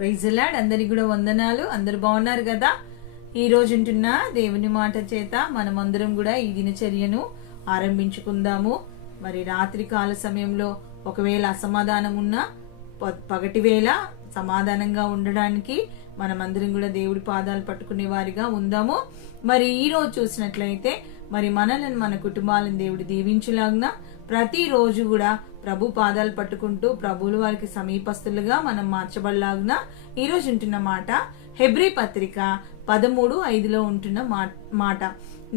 Praise the lord. అందరికి కూడా వందనాలు. అందరు బాగున్నారు కదా? ఈ రోజు ఉంటున్న దేవుని మాట చేత మనమందరం కూడా ఈ దినచర్యను ఆరంభించుకుందాము. మరి రాత్రి కాల సమయంలో ఒకవేళ అసమాధానం ఉన్నా పగటి వేళ సమాధానంగా ఉండడానికి మనమందరం కూడా దేవుడి పాదాలు పట్టుకునే వారిగా ఉందాము. మరి ఈ రోజు చూసినట్లయితే మరి మనల్ని మన కుటుంబాలను దేవుడు దీవించులాగున ప్రతిరోజు కూడా ప్రభు పాదాలు పట్టుకుంటూ ప్రభువులు వారికి సమీపస్తులుగా మనం మార్చబడలాగున ఈ రోజు ఉంటున్న మాట హెబ్రీ పత్రిక 13:5 ఉంటున్న మాట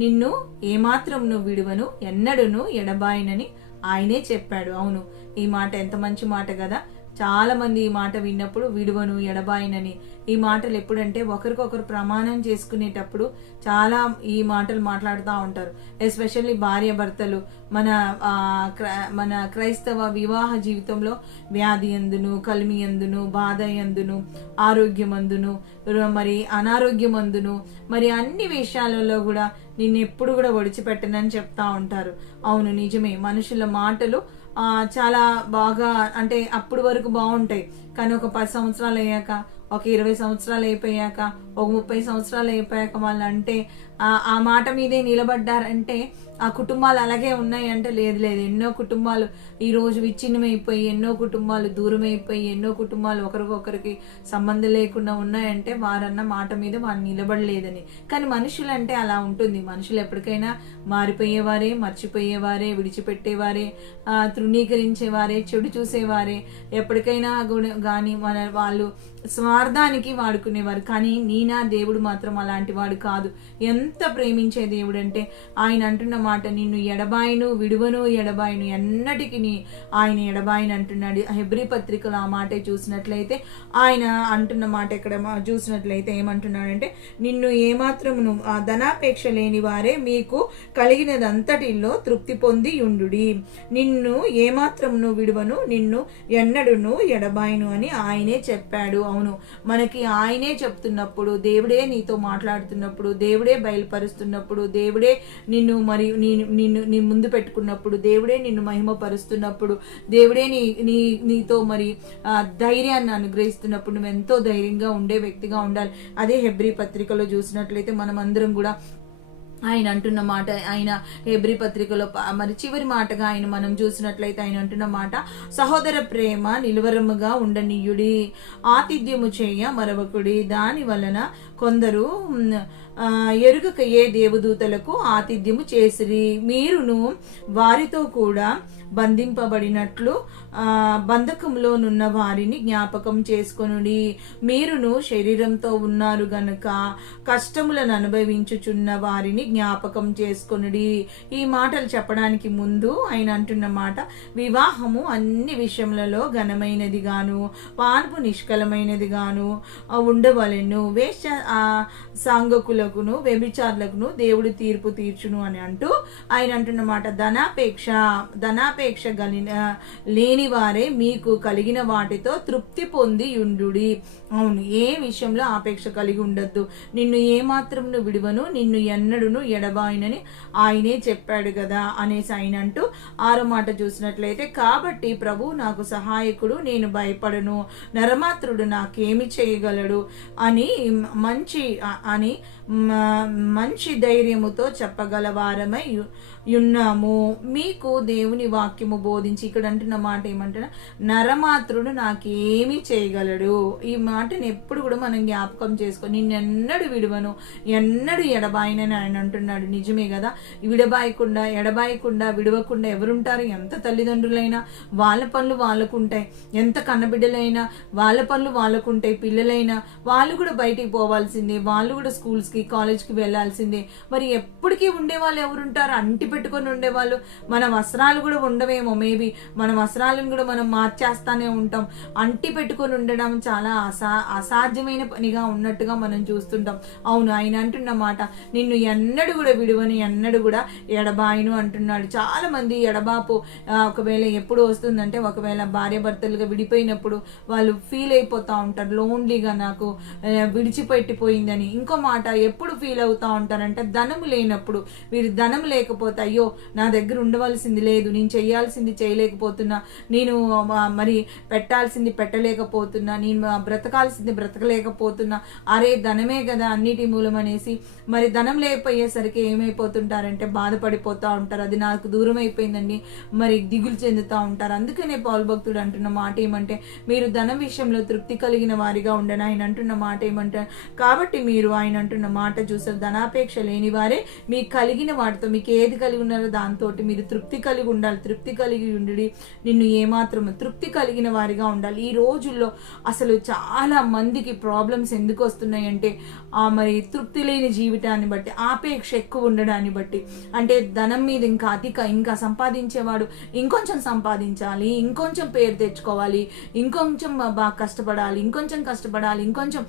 నిన్ను ఏమాత్రం నువ్వు విడువను ఎన్నడును ఎడబాయినని ఆయనే చెప్పాడు. అవును, ఈ మాట ఎంత మంచి మాట కదా. చాలా మంది ఈ మాట విన్నప్పుడు విడువను ఎడబాయినని ఈ మాటలు ఎప్పుడంటే ఒకరికొకరు ప్రమాణం చేసుకునేటప్పుడు చాలా ఈ మాటలు మాట్లాడుతూ ఉంటారు. ఎస్పెషల్లీ భార్య భర్తలు మన క్రైస్తవ వివాహ జీవితంలో వ్యాధి అందును, కలిమి అందును, బాధ అందును, ఆరోగ్యమందును, మరి అనారోగ్యమందును, మరి అన్ని విషయాలలో కూడా నిన్ను ఎప్పుడు కూడా ఒడిచిపెట్టనని చెప్తా ఉంటారు. అవును, నిజమే. మనుషుల మాటలు చాలా బాగా అంటే అప్పుడు వరకు బాగుంటాయి, కానీ ఒక 10 సంవత్సరాలు అయ్యాక, ఒక 20 సంవత్సరాలు అయిపోయాక, ఒక 30 సంవత్సరాలు అయిపోయాక వాళ్ళు అంటే ఆ మాట మీదే నిలబడ్డారంటే ఆ కుటుంబాలు అలాగే ఉన్నాయి అంటే లేదు. ఎన్నో కుటుంబాలు ఈ రోజు విచ్ఛిన్నమైపోయి, ఎన్నో కుటుంబాలు దూరం అయిపోయి, ఎన్నో కుటుంబాలు ఒకరికొకరికి సంబంధం లేకుండా ఉన్నాయంటే వారన్న మాట మీద వారు నిలబడలేదని. కానీ మనుషులు అంటే అలా ఉంటుంది. మనుషులు ఎప్పటికైనా మారిపోయేవారే, మర్చిపోయేవారే, విడిచిపెట్టేవారే, తృణీకరించేవారే, చెడు చూసేవారే, ఎప్పటికైనా కానీ వాళ్ళు స్వార్థానికి వాడుకునేవారు. కానీ నా దేవుడు మాత్రం అలాంటి వాడు కాదు. ఎంత ప్రేమించే దేవుడు అంటే ఆయన అంటున్న మాట నిన్ను ఎడబాయిను విడువను ఎడబాయిను ఎన్నటికి ఆయన ఎడబాయిని అంటున్నాడు. హెబ్రీ పత్రికలో ఆ మాటే చూసినట్లయితే ఆయన అంటున్న మాట ఇక్కడ చూసినట్లయితే ఏమంటున్నాడంటే నిన్ను ఏమాత్రమును ధనాపేక్ష లేని వారే మీకు కలిగినదంతటిలో తృప్తి పొంది ఉండుడి. నిన్ను ఏమాత్రమును విడువను నిన్ను ఎన్నడును ఎడబాయిను అని ఆయనే చెప్పాడు. అవును, మనకి ఆయనే చెప్తున్నప్పుడు, దేవుడే నీతో మాట్లాడుతున్నప్పుడు, దేవుడే బయలుపరుస్తున్నప్పుడు, దేవుడే నిన్ను మరి నీ ముందు పెట్టుకున్నప్పుడు, దేవుడే నిన్ను మహిమపరుస్తున్నప్పుడు, దేవుడే నీతో మరి ధైర్యాన్ని అనుగ్రహిస్తున్నప్పుడు నువ్వు ఎంతో ధైర్యంగా ఉండే వ్యక్తిగా ఉండాలి. అదే హెబ్రీ పత్రికలో చూసినట్లయితే మనం అందరం కూడా ఆయన అంటున్న మాట, ఆయన హెబ్రీ పత్రికలో మరి చివరి మాటగా ఆయన మనం చూసినట్లయితే ఆయన అంటున్న మాట సహోదర ప్రేమ నిలువరముగా ఉండనీయుడి, ఆతిథ్యము చేయ మరవకుడి. దాని వలన కొందరు ఎరుగక ఏ దేవదూతలకు ఆతిథ్యము చేసిరి, మీరును వారితో కూడా బంధింపబడినట్లు బంధకంలోనున్న వారిని జ్ఞాపకం చేసుకొనుడి. మీరును శరీరంతో ఉన్నారు గనుక కష్టములను అనుభవించుచున్న వారిని జ్ఞాపకం చేసుకొనుడి. ఈ మాటలు చెప్పడానికి ముందు ఆయన అంటున్న మాట వివాహము అన్ని విషయములలో ఘనమైనది గాను పాన్పు నిష్కలమైనది గాను ఉండవలెను. వేష సాంగకులకును వ్యభిచారులకును దేవుడు తీర్పు తీర్చును అని అంటూ ఆయన అంటున్నమాట ధనాపేక్ష లేని వారే మీకు కలిగిన వాటితో తృప్తి పొంది ఉండుడి. అవును, ఏ విషయంలో ఆపేక్ష కలిగి ఉండద్దు. నిన్ను ఏమాత్రమును విడువను నిన్ను ఎన్నడును ఎడబాయినని ఆయనే చెప్పాడు కదా అనేసి ఆయన అంటూ 6వ మాట చూసినట్లయితే కాబట్టి ప్రభు నాకు సహాయకుడు, నేను భయపడను, నరమాత్రుడు నాకేమి చేయగలడు అని మంచి ధైర్యముతో చెప్పగల వారమై ఉన్నాము. మీకు దేవుని వాక్యము బోధించి, ఇక్కడ అంటున్న మాట ఏమంటున్నా నరమాత్రుడు నాకేమి చేయగలడు. ఈ మాటని ఎప్పుడు కూడా మనం జ్ఞాపకం చేసుకో. నిన్నెన్నడు విడువను ఎన్నడు ఎడబాయినని ఆయన అంటున్నాడు. నిజమే కదా. ఎడబాయకుండా విడవకుండా ఎవరుంటారు? ఎంత తల్లిదండ్రులైనా వాళ్ళ పనులు వాళ్ళకుంటాయి, ఎంత కన్నబిడ్డలైనా వాళ్ళ పనులు వాళ్ళకుంటాయి, పిల్లలైనా వాళ్ళు కూడా బయటికి పోవాల్సిందే, వాళ్ళు కూడా స్కూల్స్కి కాలేజ్కి వెళ్లాల్సిందే. మరి ఎప్పటికీ ఉండేవాళ్ళు ఎవరుంటారు? అంటి పెట్టుకొని ఉండేవాళ్ళు. మన వస్త్రాలు కూడా ఉండవేమో, మేబీ మన వస్త్రాలను కూడా మనం మార్చేస్తానే ఉంటాం. అంటి పెట్టుకొని ఉండడం చాలా అసాధ్యమైన పనిగా ఉన్నట్టుగా మనం చూస్తుంటాం. అవును, ఆయన అంటున్న మాట నిన్ను ఎన్నడు కూడా విడువని ఎన్నడు కూడా ఎడబాయిను అంటున్నాడు. చాలా మంది ఎడబాపు ఒకవేళ ఎప్పుడు వస్తుందంటే ఒకవేళ భార్య భర్తలుగా విడిపోయినప్పుడు వాళ్ళు ఫీల్ అయిపోతూ ఉంటారు, లోన్లీగా నాకు పెట్టిపోయిందని. ఇంకో మాట ఎప్పుడు ఫీల్ అవుతా ఉంటారంటే ధనము లేనప్పుడు. వీరు ధనం లేకపోతే అయ్యో నా దగ్గర ఉండవలసింది లేదు, నేను చేయాల్సింది చేయలేకపోతున్నా, నేను మరి పెట్టాల్సింది పెట్టలేకపోతున్నా, నేను బ్రతకాల్సింది బ్రతకలేకపోతున్నా, అరే ధనమే కదా అన్నిటి మూలం అనేసి మరి ధనం లేకపోయేసరికి ఏమైపోతుంటారంటే బాధపడిపోతూ ఉంటారు. అది నాకు దూరం అయిపోయిందండి, మరి దిగులు చెందుతూ ఉంటారు. అందుకనే పౌలు భక్తుడు అంటున్న మాట ఏమంటే మీరు ధనం విషయంలో తృప్తి కలిగిన వారిగా ఉండని ఆయన అంటున్న మాట ఏమంటే, కాబట్టి మీరు ఆయన అంటున్న మాట చూసారు, ధనాపేక్ష లేని వారే మీకు కలిగిన వాటితో, మీకు ఏది కలిగి ఉన్నారో దాంతో మీరు తృప్తి కలిగి ఉండాలి. తృప్తి కలిగి ఉండి నిన్ను ఏమాత్రం తృప్తి కలిగిన వారిగా ఉండాలి. ఈ రోజుల్లో అసలు చాలా మందికి ప్రాబ్లమ్స్ ఎందుకు వస్తున్నాయంటే మరి తృప్తి లేని జీవితాన్ని బట్టి, ఆపేక్ష ఎక్కువ ఉండడాన్ని బట్టి. అంటే ధనం మీద ఇంకా సంపాదించేవాడు ఇంకొంచెం సంపాదించాలి, ఇంకొంచెం పేరు తెచ్చుకోవాలి, ఇంకొంచెం బాగా కష్టపడాలి, ఇంకొంచెం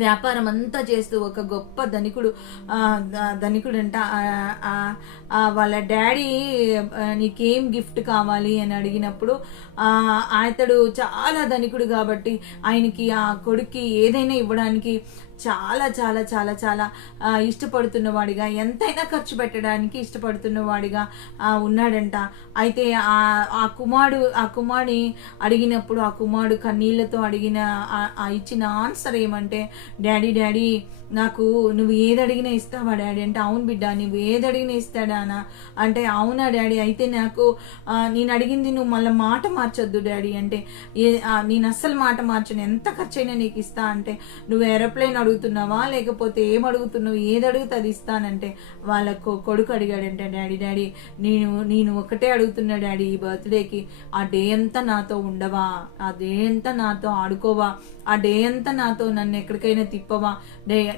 వ్యాపారం అంతా చేస్తూ ఒక గొప్ప ధనికుడు అంట వాళ్ళ డాడీ నీకేం గిఫ్ట్ కావాలి అని అడిగినప్పుడు అతడు చాలా ధనికుడు కాబట్టి ఆయనకి ఆ కొడుక్కి ఏదైనా ఇవ్వడానికి చాలా చాలా చాలా చాలా ఇష్టపడుతున్న వాడిగా, ఎంతైనా ఖర్చు పెట్టడానికి ఇష్టపడుతున్న వాడిగా ఉన్నాడంట. అయితే ఆ కుమారుని అడిగినప్పుడు ఆ కుమారుడు కన్నీళ్లతో ఇచ్చిన ఆన్సర్ ఏమంటే, డాడీ నాకు నువ్వు ఏది అడిగినా ఇస్తావా డాడీ అంటే, అవును బిడ్డ నువ్వు ఏది అడిగినా ఇస్తాడానా అంటే, అవునా డాడీ అయితే నాకు నేను అడిగింది నువ్వు మళ్ళీ మాట మార్చొద్దు డాడీ అంటే, నేను అస్సలు మాట మార్చను, ఎంత ఖర్చైనా నీకు ఇస్తా అంటే, నువ్వు ఏరోప్లేన్ అడుగుతున్నావా లేకపోతే ఏం అడుగుతున్నావు, ఏది అడిగితే అది ఇస్తానంటే వాళ్ళ కొడుకు అడిగాడంటే, డాడీ నేను ఒకటే అడుగుతున్నా డాడీ, ఈ బర్త్డేకి ఆ డే అంతా నాతో ఉండవా, ఆ డే అంతా నాతో ఆడుకోవా, ఆ డే అంతా నాతో నన్ను ఎక్కడికైనా తిప్పవా,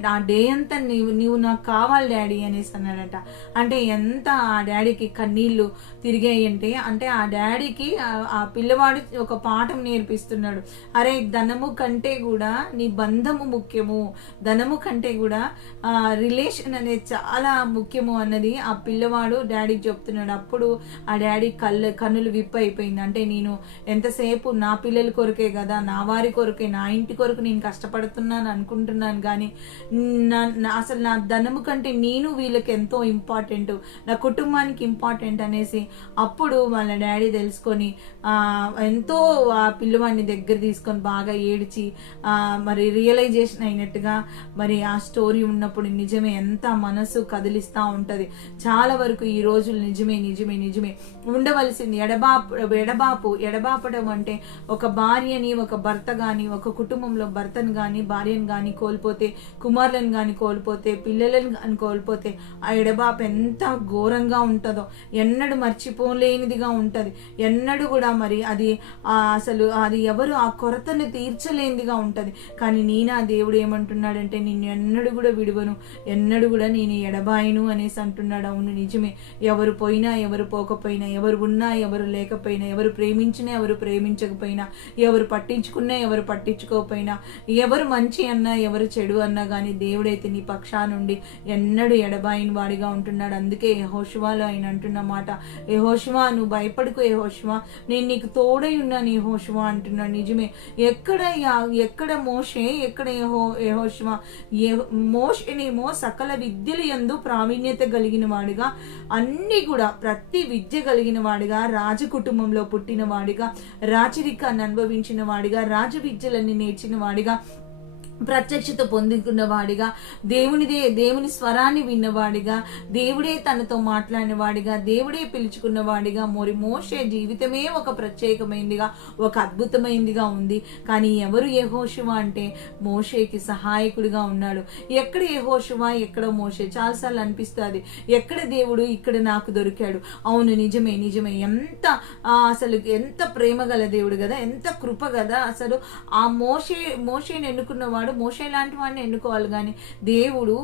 ఆ డే అంతా నీవు నాకు కావాలి డాడీ అనేసి అన్నాడట. అంటే ఎంత ఆ డాడీకి కన్నీళ్లు తిరిగాయంటే, అంటే ఆ డాడీకి ఆ పిల్లవాడు ఒక పాఠం నేర్పిస్తున్నాడు. అరే ధనము కంటే కూడా నీ బంధము ముఖ్యము, ధనము కంటే కూడా రిలేషన్ అనేది చాలా ముఖ్యము అన్నది ఆ పిల్లవాడు డాడీకి చెప్తున్నాడు. అప్పుడు ఆ డాడీ కన్నులు విప్పు అయిపోయింది. అంటే నేను ఎంతసేపు నా పిల్లల కొరకే కదా, నా వారి కొరకే, నా ఇంటి కొరకు నేను కష్టపడుతున్నాను అనుకుంటున్నాను, కానీ అసలు నా ధనము కంటే నేను వీళ్ళకి ఎంతో ఇంపార్టెంట్, నా కుటుంబానికి ఇంపార్టెంట్ అనేసి అప్పుడు వాళ్ళ డాడీ తెలుసుకొని ఎంతో ఆ పిల్లవాడిని దగ్గర తీసుకొని బాగా ఏడ్చి మరి రియలైజేషన్ అయినట్టుగా మరి ఆ స్టోరీ ఉన్నప్పుడు నిజమే ఎంత మనసు కదిలిస్తూ ఉంటుంది. చాలా వరకు ఈ రోజులు నిజమే ఉండవలసింది ఎడబాపడం అంటే ఒక భార్యని, ఒక భర్త కానీ, ఒక కుటుంబంలో భర్తను కానీ భార్యను కానీ కోల్పోతే, కుమారులను కానీ కోల్పోతే, పిల్లలను కానీ కోల్పోతే ఆ ఎడబాపు ఎంత ఘోరంగా ఉంటుందో, ఎన్నడూ మర్చిపోలేనిదిగా ఉంటుంది. ఎన్నడూ కూడా మరి అది అసలు అది ఎవరు ఆ కొరతను తీర్చలేనిదిగా ఉంటుంది. కానీ దేవుడు ఏమంటున్నాడంటే, నిన్ను ఎన్నడూ కూడా విడువను, ఎన్నడూ కూడా నేను ఎడబాయను అనేసి అంటున్నాడు. అవును నిజమే, ఎవరు పోయినా ఎవరు పోకపోయినా, ఎవరు ఉన్నా ఎవరు లేకపోయినా, ఎవరు ప్రేమించినా ఎవరు ప్రేమించకపోయినా, ఎవరు పట్టించుకున్నా ఎవరు పట్టించుకోకపోయినా, ఎవరు మంచి అన్నా ఎవరు చెడు అన్నా కానీ దేవుడైతే నీ పక్షా నుండి ఎన్నడూ ఎడబాయిన వాడిగా ఉంటున్నాడు. అందుకే యెహోషువలో ఆయన అంటున్న మాట, యెహోషువ నువ్వు భయపడుకో యెహోషువ, నేను నీకు తోడై ఉన్నాను యెహోషువ అంటున్నాడు. నిజమే, ఎక్కడ మోషే, ఎక్కడ యెహోషువ. మోషేనేమో సకల విద్యలు యందు ప్రావీణ్యత కలిగిన వాడిగా, అన్ని కూడా ప్రతి విద్య కలిగిన వాడిగా, రాజ కుటుంబంలో పుట్టిన వాడిగా, రాచరికాన్ని అనుభవించిన వాడిగా, రాజ విద్యలన్నీ నేర్చిన వాడిగా, ప్రత్యక్షత పొందుకున్న వాడిగా, దేవుని స్వరాన్ని విన్నవాడిగా, దేవుడే తనతో మాట్లాడిన వాడిగా, దేవుడే పిలుచుకున్న వాడిగా మోషే జీవితమే ఒక ప్రత్యేకమైనదిగా, ఒక అద్భుతమైనదిగా ఉంది. కానీ ఎవరు యెహోషువ అంటే మోషేకి సహాయకుడిగా ఉన్నాడు. ఎక్కడ యెహోషువ, ఎక్కడ మోషే? చాలాసార్లు అనిపిస్తుంది, ఎక్కడ దేవుడు ఇక్కడ నాకు దొరికాడు. అవును నిజమే అసలు ఎంత ప్రేమ గల దేవుడు కదా, ఎంత కృప కదా. అసలు ఆ మోషేని ఎన్నుకున్నవాడు, మోషే లాంటి వాడిని ఎన్నుకోవాలి. కానీ దేవుడు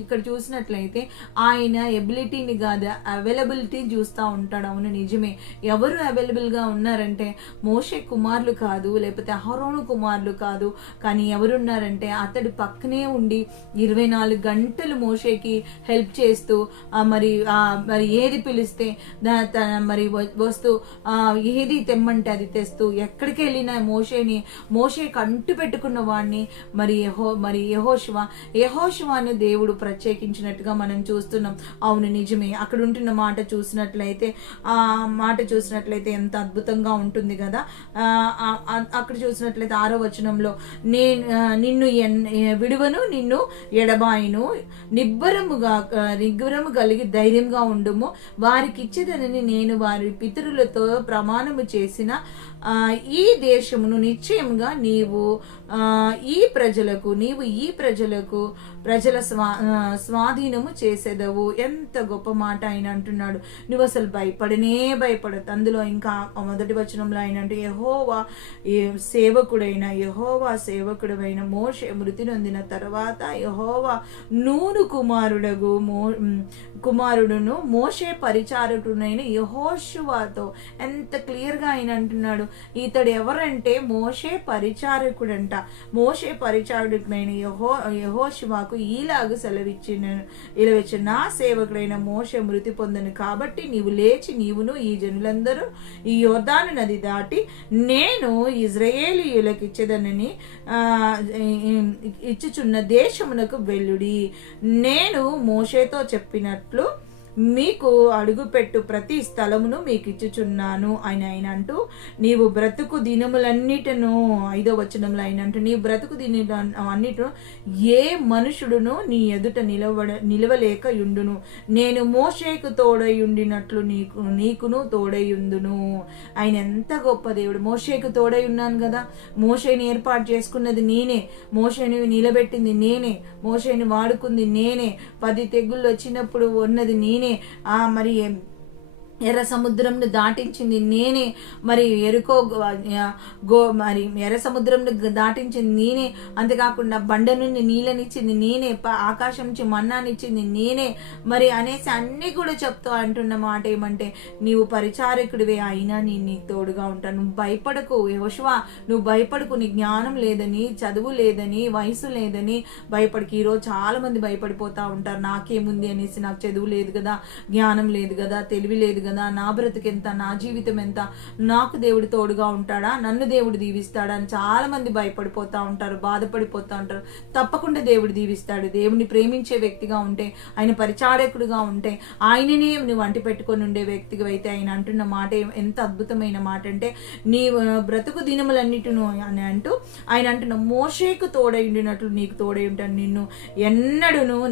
ఇక్కడ చూసినట్లయితే ఆయన ఎబిలిటీని కాదు, అవైలబిలిటీ చూస్తూ ఉంటాడు. అవును నిజమే, ఎవరు అవైలబుల్ గా ఉన్నారంటే మోషే కుమారులు కాదు, లేకపోతే అహరోను కుమారులు కాదు, కానీ ఎవరున్నారంటే అతడి పక్కనే ఉండి 24 గంటలు మోషేకి హెల్ప్ చేస్తూ మరి ఏది పిలిస్తే మరి వస్తూ ఏది తెమ్మంటే అది తెస్తూ, ఎక్కడికి వెళ్ళినా మోషేకి అంటు పెట్టుకున్న వాడిని, మరి యెహోషువను దేవుడు ప్రత్యేకించినట్టుగా మనం చూస్తున్నాం. అవును, నిజమే. అక్కడ ఉంటున్న మాట చూసినట్లయితే ఎంత అద్భుతంగా ఉంటుంది కదా. అక్కడ చూసినట్లయితే 6వ వచనంలో, నేను నిన్ను విడువను, నిన్ను ఎడబాయను, నిబ్బరము కలిగి ధైర్యంగా ఉండుము, వారికి ఇచ్చేదనని నేను వారి పితరులతో ప్రమాణము చేసిన ఈ దేశమును నిశ్చయంగా నీవు ఈ ప్రజల స్వాధీనము చేసేదవు. ఎంత గొప్ప మాట ఆయన అంటున్నాడు. నువ్వు అసలు భయపడదు. అందులో ఇంకా మొదటి వచనంలో ఆయన అంటే, యెహోవా సేవకుడైన మోషే మృతి నొందిన తర్వాత యెహోవా నూను కుమారుడును మోషే పరిచారకుడైన యెహోషువతో, ఎంత క్లియర్ గా ఆయన అంటున్నాడు. ఇతడు ఎవరంటే మోషే పరిచారకుడంట. మోషే పరిచారకుడైన యెహోషువకు ఈలాగు సెలవిచ్చిన, నా సేవకుడైన మోషే మృతి పొందను కాబట్టి నీవు లేచి నీవును ఈ జనులందరూ ఈ యోర్దాను నది దాటి నేను ఇజ్రాయేలీయులకు ఇచ్చేదనని ఇచ్చుచున్న దేశమునకు వెళ్ళుడి. నేను మోషేతో చెప్పినట్లు మీకు అడుగుపెట్టు ప్రతి స్థలమును మీకు ఇచ్చుచున్నాను అని ఆయన అంటూ, నీవు బ్రతుకు దినములన్నిటను, 5వ వచనంలో ఆయన అంటూ, నీ బ్రతుకు అన్నిటిను ఏ మనుషుడును నీ ఎదుట నిలవలేక యుండును. నేను మోషేకు తోడై ఉండినట్లు నీకును తోడై ఉందును. ఆయన ఎంత గొప్ప దేవుడు. మోషేకు తోడై ఉన్నాను కదా. మోషేని ఏర్పాటు చేసుకున్నది నేనే, మోషేని నిలబెట్టింది నేనే, మోషేని వాడుకుంది నేనే, 10 తెగుళ్ళు వచ్చినప్పుడు ఉన్నది నేనే. మరి ఎర్ర సముద్రంను దాటించింది నేనే, మరి ఎర్ర సముద్రంను దాటించింది నేనే. అంతేకాకుండా బండ నుండి నీళ్ళనిచ్చింది నేనే, ఆకాశం నుంచి మన్నానిచ్చింది నేనే. మరి అనేసి అన్ని కూడా చెప్తూ అంటున్న మాట ఏమంటే, నీవు పరిచారకుడివే అయినా నేను నీకు తోడుగా ఉంటాను. నువ్వు భయపడకు యెహోషువ, నువ్వు భయపడకు. నీ జ్ఞానం లేదని, చదువు లేదని, వయసు లేదని భయపడకు. ఈరోజు చాలా మంది భయపడిపోతా ఉంటారు. నాకేముంది అనేసి, నాకు చదువు లేదు కదా, జ్ఞానం లేదు కదా, తెలివి లేదు కదా, నా బ్రతుకెంత, నా జీవితం ఎంత, నాకు దేవుడు తోడుగా ఉంటాడా, నన్ను దేవుడు దీవిస్తాడా అని చాలా మంది భయపడిపోతా ఉంటారు, బాధపడిపోతా ఉంటారు. తప్పకుండా దేవుడు దీవిస్తాడు. దేవుని ప్రేమించే వ్యక్తిగా ఉంటే, ఆయన పరిచారకుడుగా ఉంటే, ఆయననే నువ్వు అంటి పెట్టుకొని ఉండే వ్యక్తిగా అయితే ఆయన అంటున్న మాట ఎంత అద్భుతమైన మాట అంటే, నీ బ్రతుకు దినములన్నిటిను అని అంటూ ఆయన అంటున్న, మోషేకు తోడై ఉండినట్లు నీకు తోడై ఉంటాను,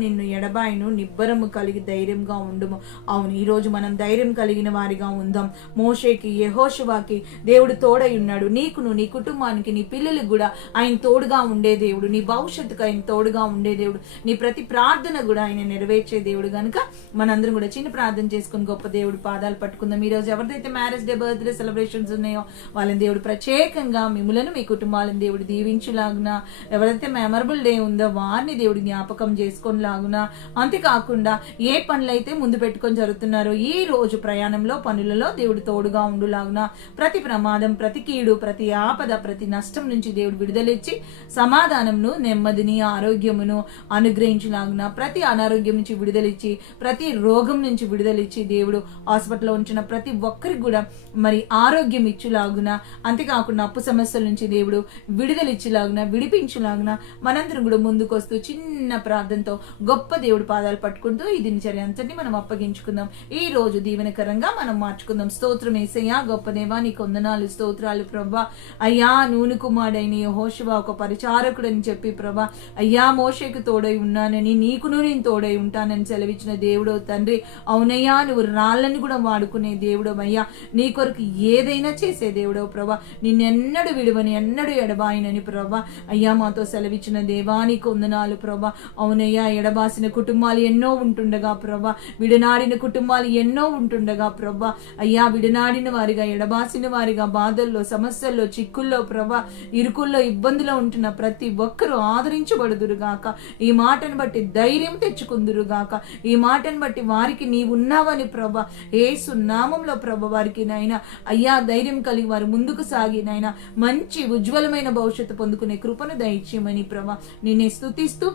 నిన్ను ఎడబాయను, నిబ్బరము కలిగి ధైర్యంగా ఉండుము. అవును, ఈరోజు మనం ధైర్యం కలిగిన వారిగా ఉందాం. మోషేకి, యెహోషువకి దేవుడు తోడై ఉన్నాడు. నీకును, నీ కుటుంబానికి, నీ పిల్లలకు కూడా ఆయన తోడుగా ఉండే దేవుడు. నీ భవిష్యత్తుకు ఆయన తోడుగా ఉండే దేవుడు. నీ ప్రతి ప్రార్థన కూడా ఆయన నెరవేర్చే దేవుడు. కనుక మనందరం కూడా చిన్న ప్రార్థన చేసుకుని గొప్ప దేవుడు పాదాలు పట్టుకుందాం. ఈరోజు ఎవరిదైతే మ్యారేజ్ డే, బర్త్డే సెలబ్రేషన్స్ ఉన్నాయో వాళ్ళని దేవుడు ప్రత్యేకంగా మిమ్మలను, మీ కుటుంబాలను దేవుడు దీవించులాగున, ఎవరైతే మెమరబుల్ డే ఉందో వారిని దేవుడు జ్ఞాపకం చేసుకునిలాగున, అంతేకాకుండా ఏ పనులైతే ముందు పెట్టుకొని జరుగుతున్నారో ఈ రోజు ప్రయాణంలో, పనులలో దేవుడు తోడుగా ఉండులాగున, ప్రతి ప్రమాదం, ప్రతి కీడు, ప్రతి ఆపద, ప్రతి నష్టం నుంచి దేవుడు విడుదలిచ్చి సమాధానంను, నెమ్మదిని, ఆరోగ్యమును అనుగ్రహించులాగున, ప్రతి అనారోగ్యం నుంచి విడుదలిచ్చి, ప్రతి రోగం నుంచి విడుదలిచ్చి, దేవుడు హాస్పిటల్లో ఉంచిన ప్రతి ఒక్కరికి కూడా మరి ఆరోగ్యం ఇచ్చులాగున, అంతేకాకుండా అప్పు సమస్యల నుంచి దేవుడు విడుదలిచ్చులాగున, విడిపించులాగున, మనందరం కూడా ముందుకొస్తూ చిన్న ప్రార్థనతో గొప్ప దేవుడు పాదాలు పట్టుకుంటూ ఈ దినచర్య అంతటిని మనం అప్పగించుకుందాం. ఈ రోజు దీవెనకరంగా మనం మార్చుకుందాం. స్తోత్రం యేసయ్యా, గొప్ప దేవా, నీకు వందనాలు, స్తోత్రాలు ప్రభా. అయ్యా, నూనె కుమారుడైన యెహోషువ ఒక పరిచారకుడు అని చెప్పి ప్రభా, అయ్యా మోషేకు తోడై ఉన్నానని, నీకును నేను తోడై ఉంటానని సెలవిచ్చిన దేవుడో తండ్రి. అవునయ్యా, నువ్వు రాళ్ళని కూడా వాడుకునే దేవుడో అయ్యా, నీ కొరకు ఏదైనా చేసే దేవుడో ప్రభా, నిన్నెన్నడు విడువని, ఎన్నడు ఎడబాయినని ప్రభా అయ్యా మాతో సెలవిచ్చిన దేవా, నీకు వందనాలు ప్రభా. అవునయ్యా, ఎడబాసిన కుటుంబాలు ఎన్నో ఉంటుండగా ప్రభా, విడనాడిన కుటుంబాలు ఎన్నో ఉంటుండగా ప్రభా, అయ్యా విడనాడిన వారిగా, ఎడబాసిన వారిగా, బాధల్లో, సమస్యల్లో, చిక్కుల్లో ప్రభా, ఇరుకుల్లో, ఇబ్బందులో ఉంటున్న ప్రతి ఒక్కరూ ఆదరించబడుదురుగాక. ఈ మాటను బట్టి ధైర్యం తెచ్చుకుందురుగాక. ఈ మాటను బట్టి వారికి నీవున్నావని ప్రభా, యేసు నామంలో ప్రభా వారికి నైనా అయ్యా ధైర్యం కలిగి వారు ముందుకు సాగి నైనా మంచి ఉజ్వలమైన భవిష్యత్తు పొందుకునే కృపను దయచేయమని ప్రభా నిన్నే స్తుతిస్తూ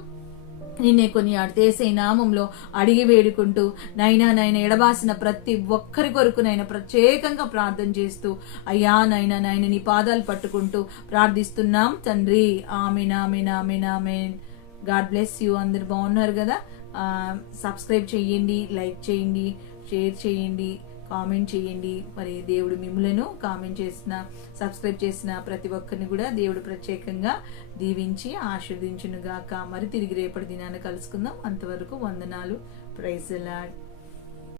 నిన్నే కొని యేసే నామంలో అడిగి వేడుకుంటూ నైనా ఎడబాసిన ప్రతి ఒక్కరి కొరకు నైనా ప్రత్యేకంగా ప్రార్థన చేస్తూ అయ్యా నైనా నీ పాదాలు పట్టుకుంటూ ప్రార్థిస్తున్నాం తండ్రి. Amen amen amen amen. God bless you. అందరు బాగున్నారు కదా? సబ్స్క్రైబ్ చేయండి, లైక్ చేయండి, షేర్ చేయండి, కామెంట్ చేయండి. మరి దేవుడు మిమ్ములను కామెంట్ చేసిన, సబ్స్క్రైబ్ చేసిన ప్రతి ఒక్కరిని కూడా దేవుడు ప్రత్యేకంగా దీవించి ఆశీర్వదించును గాక. మరి తిరిగి రేపటి దినాన్ని కలుసుకుందాం. అంతవరకు వందనాలు. Praise the lord.